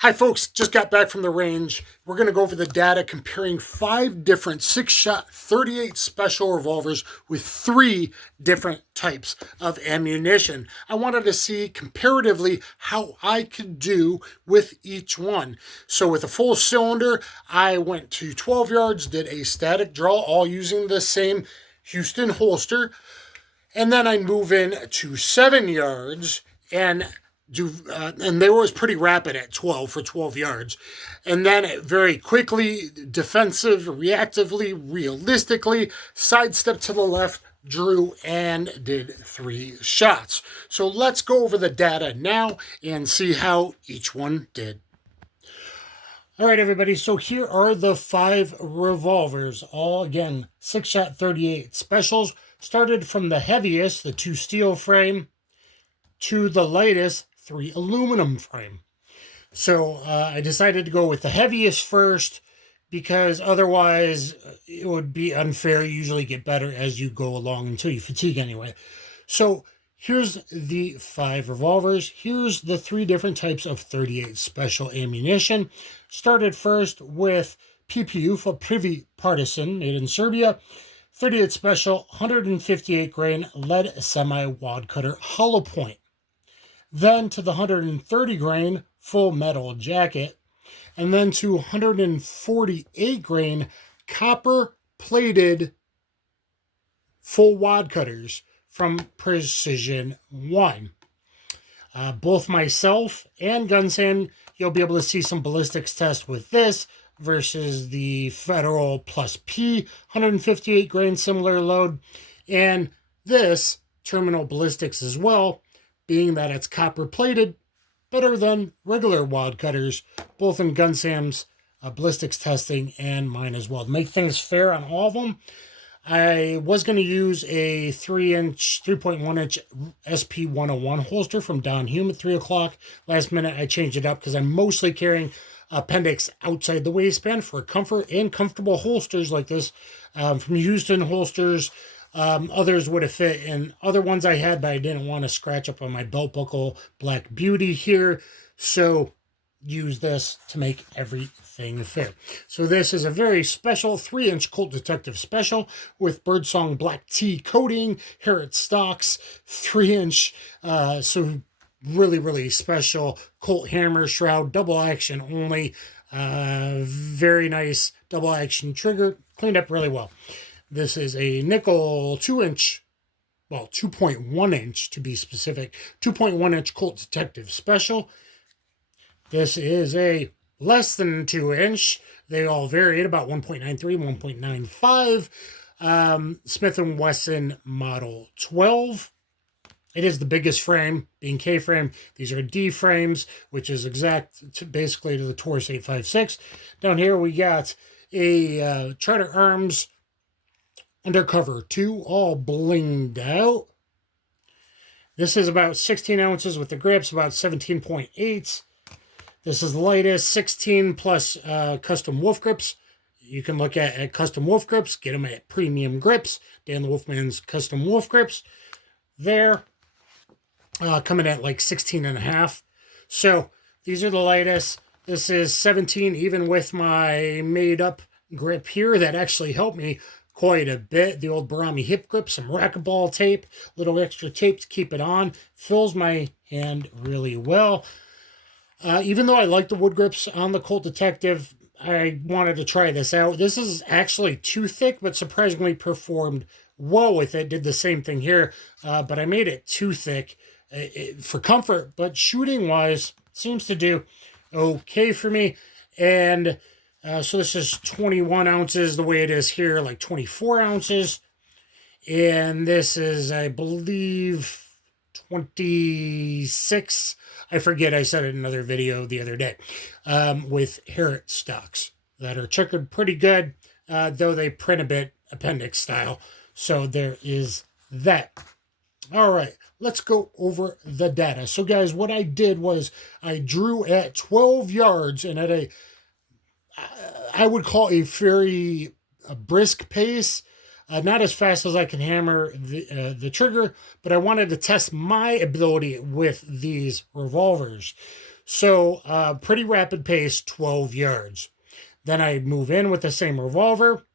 Hi folks, just got back from the range. We're going to go over the data comparing 5 different 6-shot 38 special revolvers with 3 different types of ammunition. I wanted to see comparatively how I could do with each one. So with a full cylinder, I went to 12 yards, did a static draw, all using the same Houston holster. And then I move in to 7 yards and and they were always pretty rapid at 12 for 12 yards. And then very quickly, defensive, reactively, realistically, sidestep to the left, drew, and did 3 shots. So let's go over the data now and see how each one did. All right, everybody, so here are the 5 revolvers, all, again, 6-shot 38 specials. Started from the heaviest, the 2 steel frame, to the lightest, 3 aluminum frame. So I decided to go with the heaviest first because otherwise it would be unfair. You usually get better as you go along until you fatigue anyway. So here's the 5 revolvers. Here's the 3 different types of 38 special ammunition. Started first with PPU for Privy Partisan, made in Serbia. 38 special, 158 grain lead semi-wadcutter hollow point. Then to the 130 grain full metal jacket, and then to 148 grain copper plated full wadcutters from Precision 1. Both myself and Gunsam, you'll be able to see some ballistics tests with this versus the Federal Plus P 158 grain similar load, and this terminal ballistics as well, being that it's copper plated, better than regular wadcutters, both in Gunsam's ballistics testing and mine as well. To make things fair on all of them, I was going to use a 3.1-inch SP101 holster from Don Hume at 3 o'clock. Last minute, I changed it up because I'm mostly carrying appendix outside the waistband for comfort and comfortable holsters like this from Houston holsters. Others would have fit in other ones I had, but I didn't want to scratch up on my belt buckle Black Beauty here. So use this to make everything fair. So this is a very special 3-inch Colt Detective Special with Birdsong Black Tea coating, Harrod stocks, 3-inch, so really special Colt hammer shroud, double action only, very nice double action trigger, cleaned up really well. This is a nickel 2-inch, well, 2.1-inch to be specific, 2.1-inch Colt Detective Special. This is a less than 2-inch. They all vary at about 1.93, 1.95. Smith & Wesson Model 12. It is the biggest frame, being K-frame. These are D frames, which is exact to basically to the Taurus 856. Down here we got a Charter Arms Undercover 2, all blinged out. This is about 16 ounces with the grips, about 17.8. This is the lightest, 16 plus custom wolf grips. You can look at custom wolf grips, get them at premium grips. Dan the Wolfman's custom wolf grips. There, coming at like 16 and a half. So these are the lightest. This is 17, even with my made up grip here that actually helped me quite a bit. The old Barami hip grip, some racquetball tape, little extra tape to keep it on. Fills my hand really well. Even though I like the wood grips on the Colt Detective, I wanted to try this out. This is actually too thick, but surprisingly performed well with it. Did the same thing here, but I made it too thick for comfort, but shooting-wise, seems to do okay for me. And so this is 21 ounces, the way it is here, like 24 ounces. And this is, I believe, 26. I forget, I said it in another video the other day, with Harrod stocks that are checkered pretty good, though they print a bit appendix style. So there is that. All right, let's go over the data. So guys, what I did was I drew at 12 yards and at I would call a very brisk pace. Not as fast as I can hammer the trigger, but I wanted to test my ability with these revolvers. So pretty rapid pace, 12 yards. Then I'd move in with the same revolver,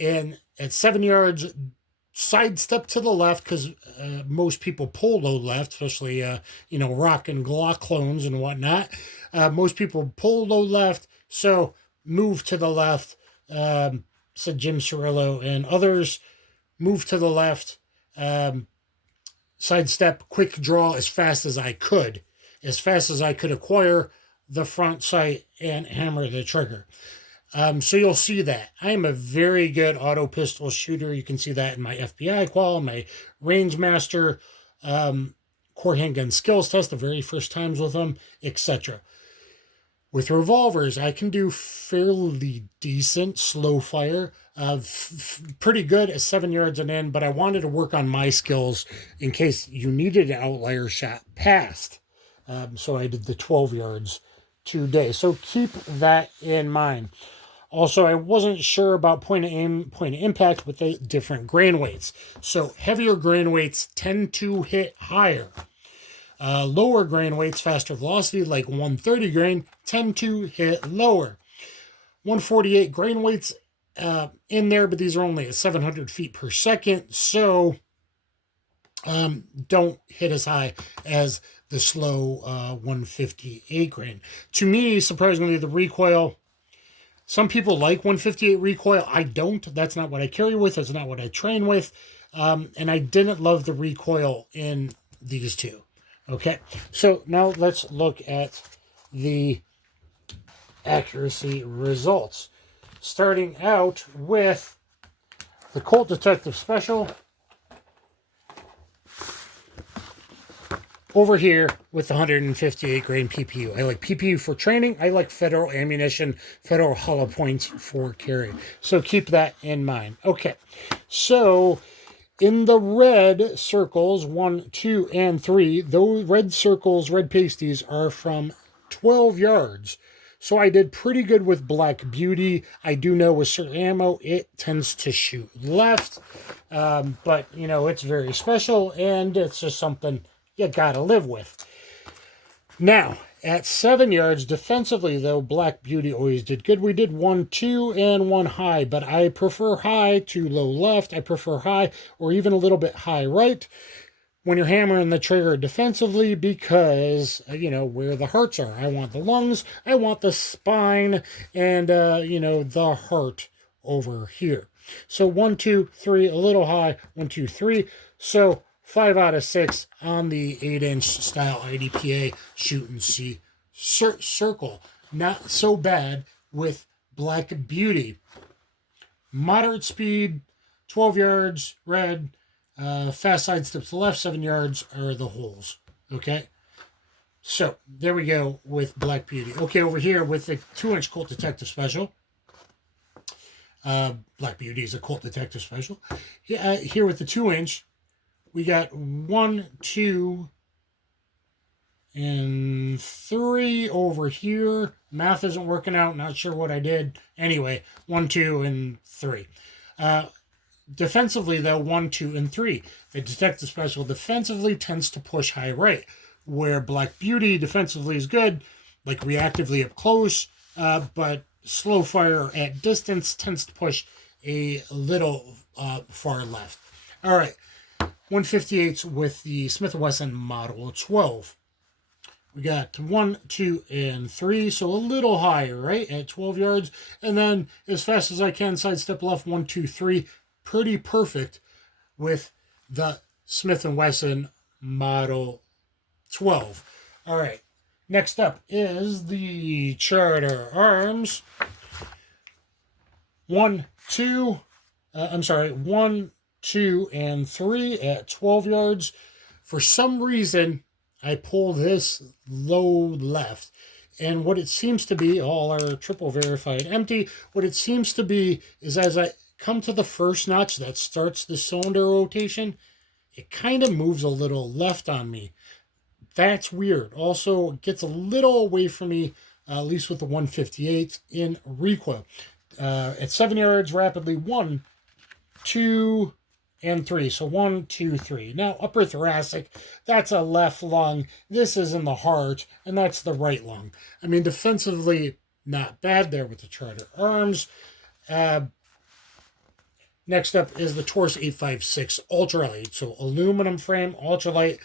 and at 7 yards, sidestep to the left because most people pull low left, especially rock and Glock clones and whatnot. Most people pull low left, so move to the left. Said Jim Cirillo and others, move to the left, sidestep, quick draw as fast as I could acquire the front sight and hammer the trigger. So you'll see that. I am a very good auto pistol shooter. You can see that in my FBI qual, my Range Master, core handgun skills test, the very first times with them, etc. With revolvers, I can do fairly decent slow fire, pretty good at 7 yards and in, but I wanted to work on my skills in case you needed an outlier shot past. So I did the 12 yards today. So keep that in mind. Also, I wasn't sure about point of aim, point of impact with the different grain weights. So heavier grain weights tend to hit higher. Lower grain weights, faster velocity, like 130 grain, tend to hit lower. 148 grain weights in there, but these are only at 700 feet per second, so don't hit as high as the slow 158 grain. To me, surprisingly, the recoil, some people like 158 recoil. I don't. That's not what I carry with. That's not what I train with. And I didn't love the recoil in these two. Okay, so now let's look at the accuracy results. Starting out with the Colt Detective Special. Over here with the 158 grain PPU. I like PPU for training. I like federal ammunition, federal hollow points for carry. So keep that in mind. Okay, so in the red circles, 1, 2, and 3, those red circles, red pasties, are from 12 yards. So I did pretty good with Black Beauty. I do know with certain ammo, it tends to shoot left. But, it's very special, and it's just something you gotta live with. Now, at 7 yards, defensively, though, Black Beauty always did good. We did 1, 2, and 1 high, but I prefer high to low left. I prefer high or even a little bit high right when you're hammering the trigger defensively because, where the hearts are. I want the lungs, I want the spine, and, the heart over here. So 1, 2, 3, a little high, 1, 2, 3. So 5 out of 6 on the 8-inch style IDPA shoot and see circle. Not so bad with Black Beauty. Moderate speed, 12 yards, red. Fast side steps to the left, 7 yards are the holes. Okay? So, there we go with Black Beauty. Okay, over here with the 2-inch Colt Detective Special. Black Beauty is a Colt Detective Special. Here with the 2-inch, we got 1, 2, and 3 over here. Math isn't working out. Not sure what I did. Anyway, 1, 2, and 3. Defensively, though, 1, 2, and 3. The Detective Special defensively tends to push high right, where Black Beauty defensively is good, like reactively up close, but slow fire at distance tends to push a little far left. All right. 158s with the Smith & Wesson Model 12. We got 1, 2, and 3, so a little higher, right, at 12 yards. And then as fast as I can, sidestep left, 1, 2, 3. Pretty perfect with the Smith & Wesson Model 12. All right, next up is the Charter Arms. 1, 2, and 3 at 12 yards. For some reason, I pull this low left. And what it seems to be, all our triple verified empty, what it seems to be is as I come to the first notch that starts the cylinder rotation, it kind of moves a little left on me. That's weird. Also, it gets a little away from me, at least with the 158 in recoil. At 7 yards, rapidly 1, 2, and 3. So 1, 2, 3. Now, upper thoracic, that's a left lung. This is in the heart, and that's the right lung. I mean, defensively, not bad there with the Charter Arms. Next up is the Taurus 856 Ultralight. So aluminum frame, ultralight.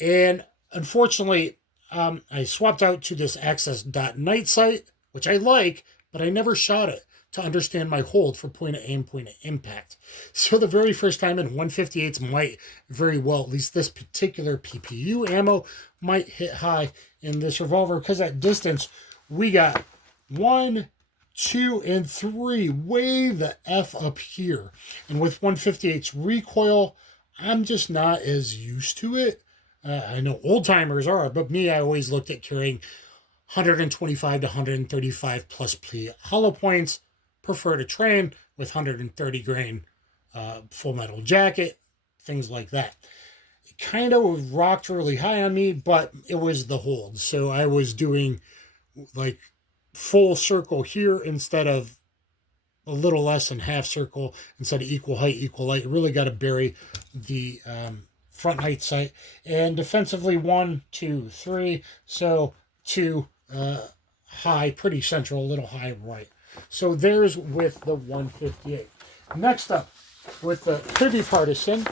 And unfortunately, I swapped out to this Access.Night sight, which I like, but I never shot it to understand my hold for point of aim, point of impact. So the very first time in 158s might very well, at least this particular PPU ammo, might hit high in this revolver, because at distance, we got 1, 2, and 3 way the F up here. And with 158's recoil, I'm just not as used to it. I know old timers are, but me, I always looked at carrying 125 to 135 plus P hollow points. Prefer to train with 130 grain full metal jacket, things like that. It kind of rocked really high on me, but it was the hold. So I was doing like full circle here instead of a little less than half circle, instead of equal height, equal light. You really got to bury the front height sight. And defensively, 1, 2, 3. So 2 high, pretty central, a little high right. So there's with the 158. Next up, with the Privy Partisan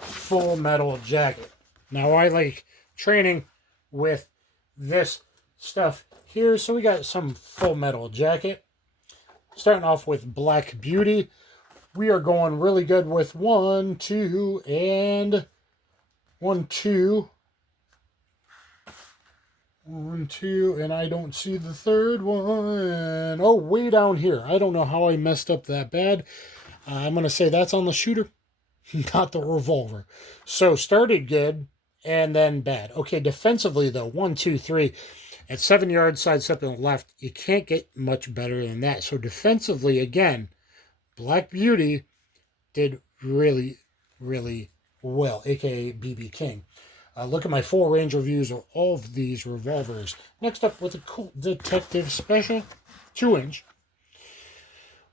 full metal jacket. Now I like training with this stuff here. So we got some full metal jacket. Starting off with Black Beauty. We are going really good with 1, 2, and 1, 2. 1, 2, and I don't see the third one. Oh, way down here. I don't know how I messed up that bad. I'm going to say that's on the shooter, not the revolver. So started good and then bad. Okay, defensively though, 1, 2, 3. At 7 yards, sidestepping left, you can't get much better than that. So defensively, again, Black Beauty did really, really well, aka BB King. Look at my full range reviews of all of these revolvers. Next up with the Colt Detective Special 2-inch.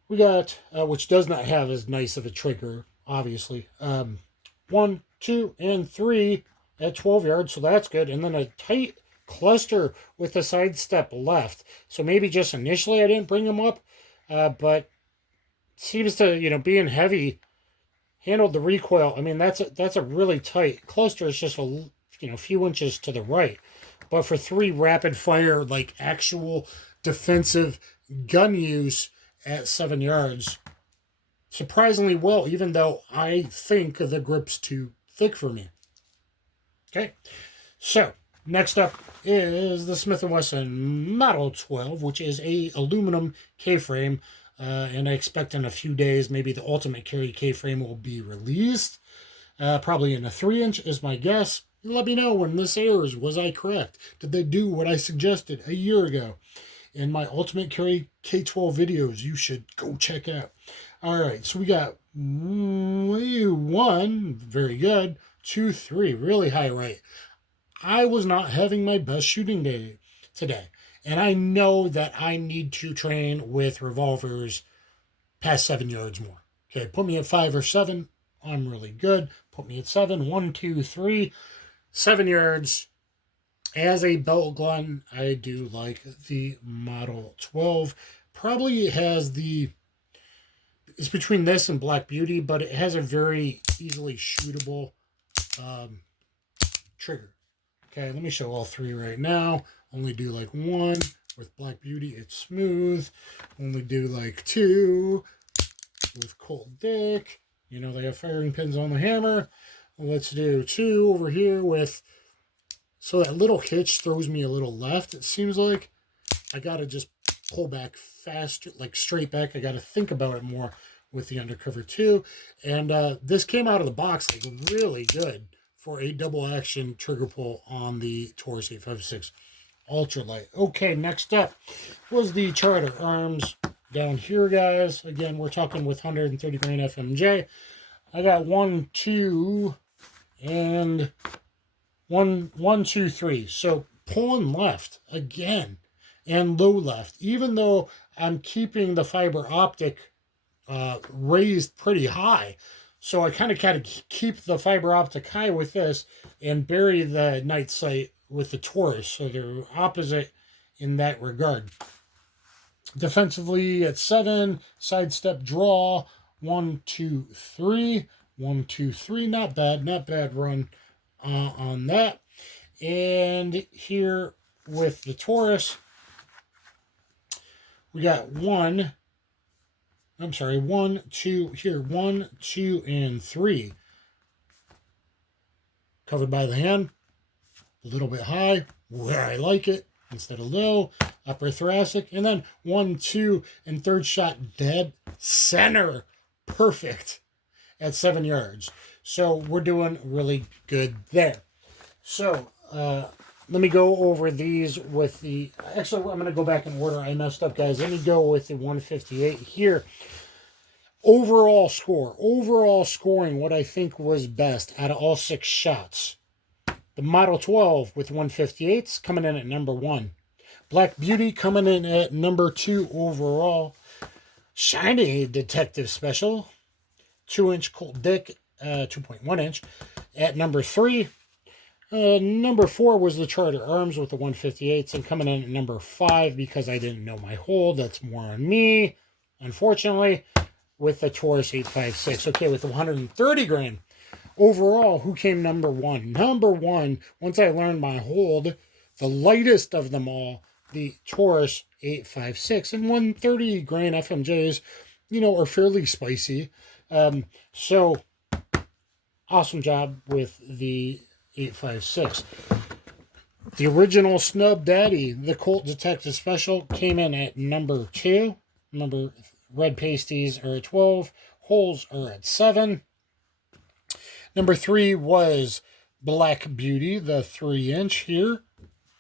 We got, which does not have as nice of a trigger, obviously. 1, 2, and 3 at 12 yards, so that's good. And then a tight cluster with the sidestep left. So maybe just initially I didn't bring them up, but seems to, being heavy, handled the recoil. I mean, that's a really tight cluster. It's just a few inches to the right, but for 3 rapid fire, like actual defensive gun use at 7 yards, surprisingly well, even though I think the grip's too thick for me. Okay, so next up is the Smith & Wesson Model 12, which is a aluminum K-frame. And I expect in a few days, maybe the Ultimate Carry K-frame will be released. Probably in a 3-inch is my guess. Let me know when this airs. Was I correct? Did they do what I suggested a year ago? In my Ultimate Carry K12 videos, you should go check out. All right, so we got 1, very good. 2, 3, really high right. I was not having my best shooting day today. And I know that I need to train with revolvers past 7 yards more. Okay, put me at 5 or 7. I'm really good. Put me at 7. 1, 2, 3. 7 yards. As a belt gun, I do like the Model 12. Probably has it's between this and Black Beauty, but it has a very easily shootable trigger. Okay, let me show all 3 right now. Only do like 1 with Black Beauty. It's smooth. Only do like 2 with Colt Det. They have firing pins on the hammer. Let's do 2 over here with... So that little hitch throws me a little left, it seems like. I got to just pull back faster, like straight back. I got to think about it more with the undercover too. And this came out of the box like really good for a double action trigger pull on the Taurus 856 Ultralight. Okay, next up was the Charter Arms down here, guys. Again, we're talking with 130 grain FMJ. I got 1, 2, and 1, 2, 3. So pulling left again and low left, even though I'm keeping the fiber optic raised pretty high. So I kind of keep the fiber optic high with this and bury the night sight with the Taurus. So they're opposite in that regard. Defensively at 7, sidestep draw, 1, 2, 3. 1, 2, 3. Not bad run on that. And here with the Taurus, we got 1, 2, here, 1, 2, and 3. Covered by the hand, a little bit high, where I like it, instead of low, upper thoracic, and then 1, 2, and third shot dead center. Perfect at 7 yards. So we're doing really good there. So let me go over these with the, actually I'm going to go back in order. I messed up, guys. Let me go with the 158 here. Overall scoring, what I think was best out of all 6 shots. The Model 12 with 158s coming in at number 1. Black Beauty coming in at number 2 overall. Shiny Detective Special, 2-inch Colt Det, 2.1 inch, at number 3. Number 4 was the Charter Arms with the 158s, and coming in at number 5 because I didn't know my hold. That's more on me, unfortunately, with the Taurus 856. Okay, with the 130 grain. Overall, who came number 1? Number 1, once I learned my hold, the lightest of them all, the Taurus 856. And 130 grain FMJs, are fairly spicy. So, awesome job with the 856. The original Snub Daddy, the Colt Detective Special, came in at number 2. Remember, red pasties are at 12. Holes are at 7. Number 3 was Black Beauty, the 3-inch here.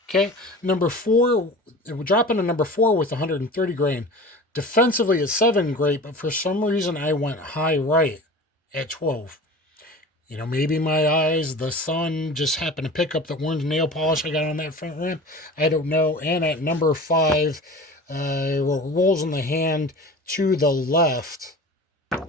Okay. Number 4, we're dropping to number 4 with 130 grain. Defensively at 7, great, but for some reason I went high right at 12. Maybe my eyes, the sun just happened to pick up the orange nail polish I got on that front ramp. I don't know. And at number 5, rolls in the hand to the left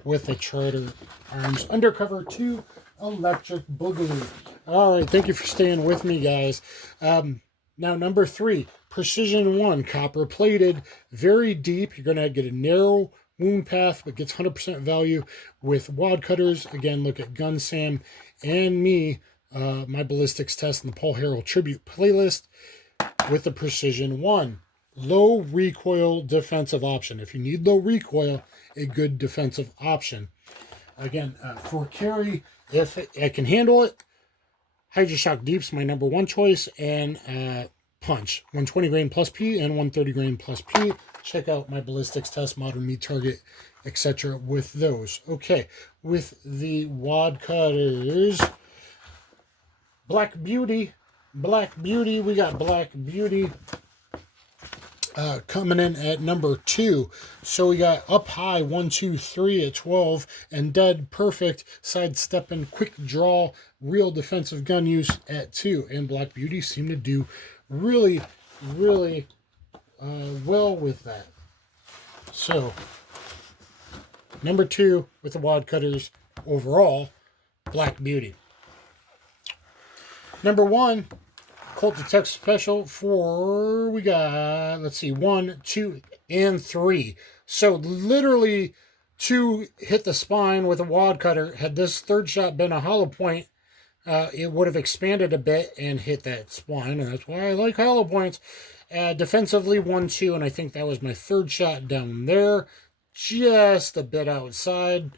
with a Charter Arms Undercover 2 Electric Boogaloo. All right, thank you for staying with me, guys. Now, number 3, Precision 1, copper plated, very deep. You're going to get a narrow wound path, but gets 100% value with Wadcutters. Again, look at Gun Sam and me, my ballistics test in the Paul Harrell Tribute playlist with the Precision 1. Low recoil defensive option. If you need low recoil, a good defensive option. Again, for carry, if I can handle it, Hydroshock Deep's my number 1 choice, and Punch, 120 grain plus P and 130 grain plus P. Check out my ballistics test, modern meat target, etc. with those. Okay, with the Wadcutters, Black Beauty, we got Black Beauty coming in at number 2. So we got up high 1, 2, 3 at 12, and dead perfect sidestepping quick draw real defensive gun use at 2. And Black Beauty seemed to do really well with that. So number 2 with the Wadcutters overall, Black Beauty. Number 1, Colt Detective Special for, we got, let's see, 1, 2, and 3. So literally 2 hit the spine with a Wadcutter. Had this third shot been a hollow point, it would have expanded a bit and hit that spine, and that's why I like hollow points. Defensively, 1, 2, and I think that was my third shot down there. Just a bit outside.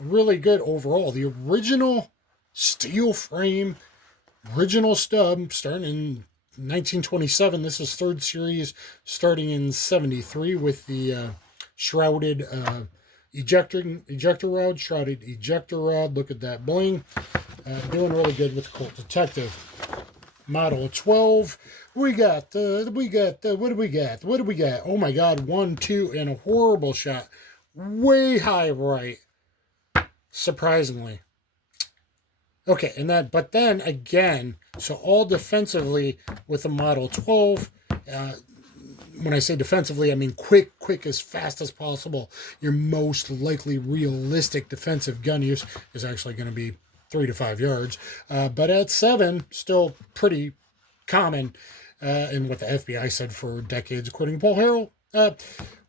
Really good overall. The original steel frame, original stub, starting in 1927. This is 3rd series, starting in 73 with the shrouded ejector rod, shrouded ejector rod. Look at that bling. Doing really good with Colt Detective. Model 12. What do we got? Oh my God, 1, 2, and a horrible shot. Way high right. Surprisingly. Okay, and that, but then again, so all defensively with the Model 12, when I say defensively, I mean quick, as fast as possible. Your most likely realistic defensive gun use is actually going to be 3 to 5 yards. But at 7, still pretty common, and what the FBI said for decades, according to Paul Harrell.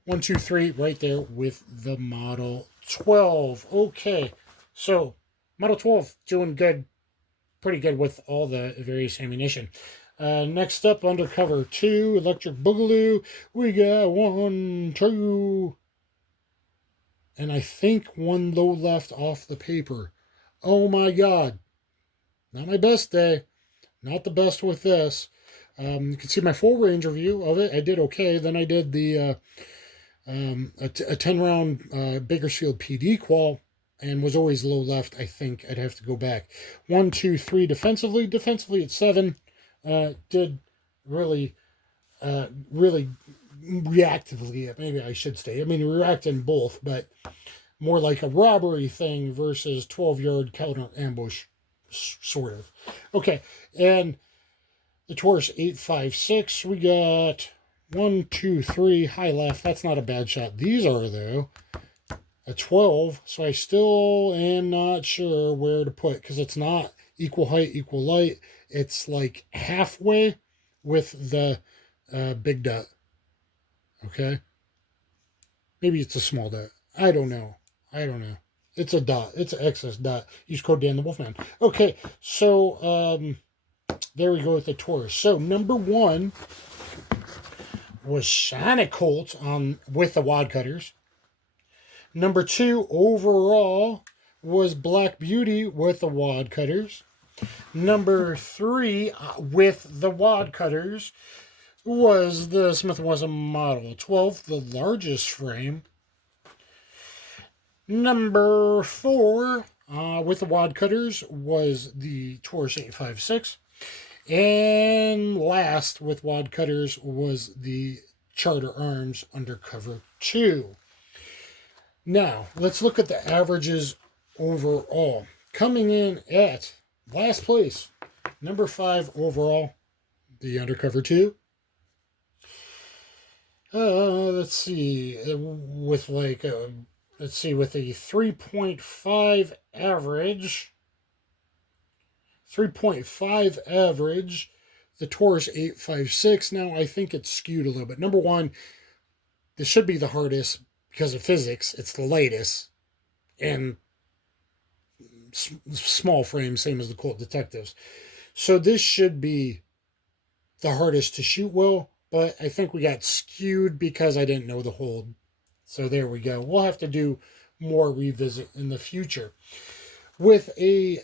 1, 2, 3, right there with the Model 12. Okay, so Model 12 doing good, pretty good with all the various ammunition. Next up, Undercover 2, Electric Boogaloo. We got 1, 2, and I think 1 low left off the paper. Oh my God. Not my best day. Not the best with this. You can see my full range review of it. I did okay. Then I did the a 10-round Bakersfield PD qual and was always low left. I think I'd have to go back. 1, 2, 3 defensively. Defensively at 7. Did really reactively, maybe I should say. I mean, react in both, but more like a robbery thing versus 12-yard counter ambush, sort of. Okay, and the Taurus 856, we got 1, 2, 3, high left. That's not a bad shot. These are, though, a 12, so I still am not sure where to put, because it's not equal height, equal light. It's like halfway with the big dot. Okay? Maybe it's a small dot. I don't know. It's a dot. It's an excess dot. Use code Dan the Wolfman. Okay, so there we go with the Taurus. So number 1 was Shiny Colt with the Wadcutters. Number 2 overall was Black Beauty with the Wadcutters. Number 3 with the Wadcutters was the Smith & Wesson Model 12, the largest frame. Number 4 with the Wadcutters was the Taurus 856. And last with Wadcutters was the Charter Arms Undercover 2. Now, let's look at the averages overall. Coming in at last place, number 5 overall, the Undercover 2. Let's see, with like a, with a 3.5 average, the Taurus 856. Now, I think it's skewed a little bit. Number 1, this should be the hardest because of physics. It's the lightest and small frame, same as the Colt Detectives. So this should be the hardest to shoot well, but I think we got skewed because I didn't know the hold. So there we go. We'll have to do more revisit in the future. With a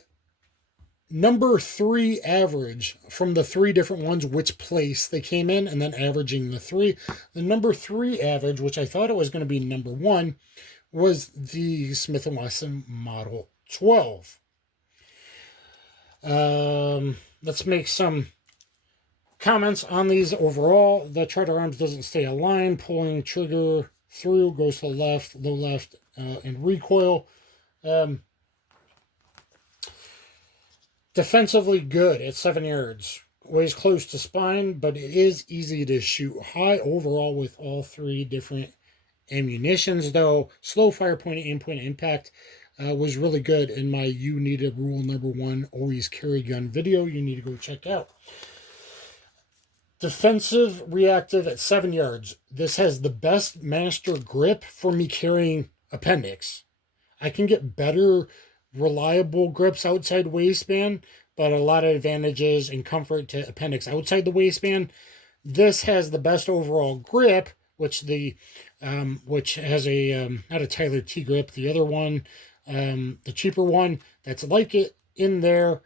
number 3 average from the 3 different ones, which place they came in, and then averaging the 3. The number 3 average, which I thought it was going to be number 1, was the Smith & Wesson Model 12. Let's make some comments on these overall. The Charter Arms doesn't stay aligned. Pulling trigger through goes to the left, low left, and recoil. Defensively good at 7 yards. Weighs close to spine, but it is easy to shoot high overall with all 3 different ammunitions, though. Slow fire point and aim point impact was really good in my You Need a Rule number 1 always carry gun video. You need to go check out. Defensive reactive at 7 yards. This has the best master grip for me carrying appendix. I can get better reliable grips outside waistband, but a lot of advantages and comfort to appendix outside the waistband. This has the best overall grip, which has a not a Tyler T grip. The other one, the cheaper one that's like it in there,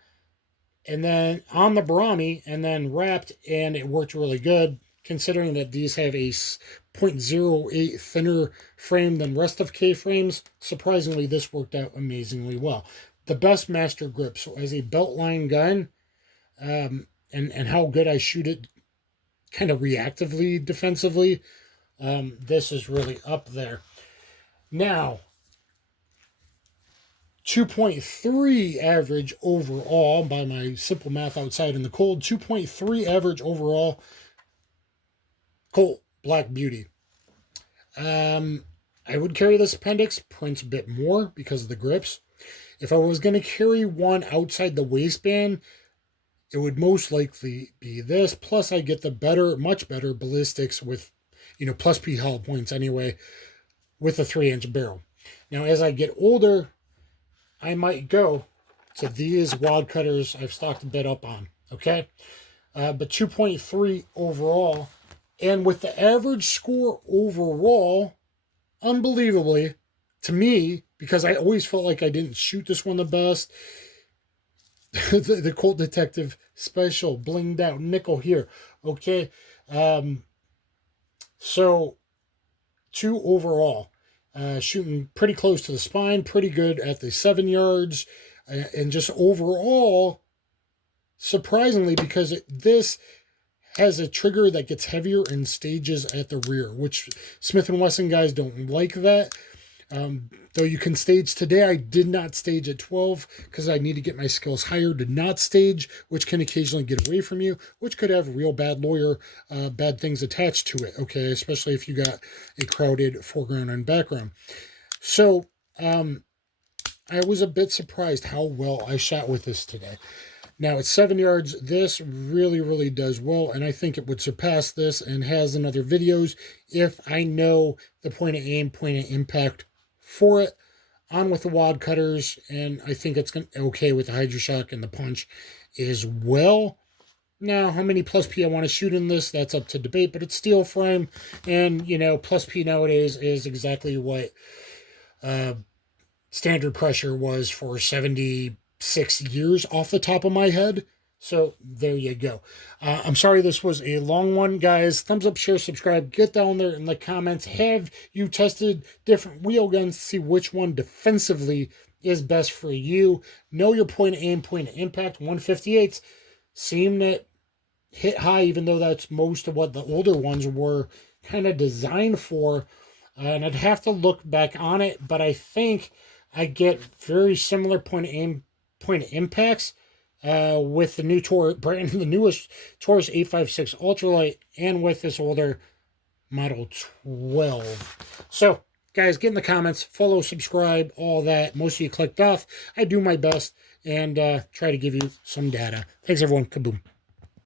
and then on the Barami, and then wrapped, and it worked really good, considering that these have a 0.08 thinner frame than rest of K-frames. Surprisingly, this worked out amazingly well. The best master grip. So as a belt line gun, and how good I shoot it kind of reactively, defensively, this is really up there. Now, 2.3 average overall, by my simple math outside in the cold, 2.3 average overall, Colt Black Beauty. I would carry this appendix, prints a bit more because of the grips. If I was going to carry one outside the waistband, it would most likely be this. Plus, I get the better, much better ballistics with, plus P hollow points anyway, with a 3-inch barrel. Now, as I get older, I might go to these Wadcutters I've stocked a bit up on, okay? But 2.3 overall. And with the average score overall, unbelievably, to me, because I always felt like I didn't shoot this one the best, the Colt Detective Special, blinged out nickel here, okay? So, 2 overall. Shooting pretty close to the spine, pretty good at the 7 yards, and just overall, surprisingly, because this has a trigger that gets heavier and stages at the rear, which Smith & Wesson guys don't like that. Though you can stage today, I did not stage at 12 because I need to get my skills higher to not stage, which can occasionally get away from you, which could have real bad bad things attached to it, okay, especially if you got a crowded foreground and background. So I was a bit surprised how well I shot with this today. Now, at 7 yards, this really, really does well, and I think it would surpass this and has in other videos if I know the point of aim, point of impact for it. On with the Wadcutters, and I think it's okay with the Hydroshock and the punch as well. Now, how many plus P I want to shoot in this, that's up to debate, but it's steel frame, and, plus P nowadays is exactly what standard pressure was for 76 years off the top of my head. So there you go. I'm sorry this was a long one, guys. Thumbs up, share, subscribe. Get down there in the comments. Have you tested different wheel guns to see which one defensively is best for you? Know your point of aim, point of impact. 158s seem to hit high, even though that's most of what the older ones were kind of designed for. And I'd have to look back on it, but I think I get very similar point of aim, point of impacts with the new the newest Taurus 856 Ultralight, and with this older Model 12. So, guys, get in the comments, follow, subscribe, all that. Most of you clicked off. I do my best and try to give you some data. Thanks, everyone. Kaboom.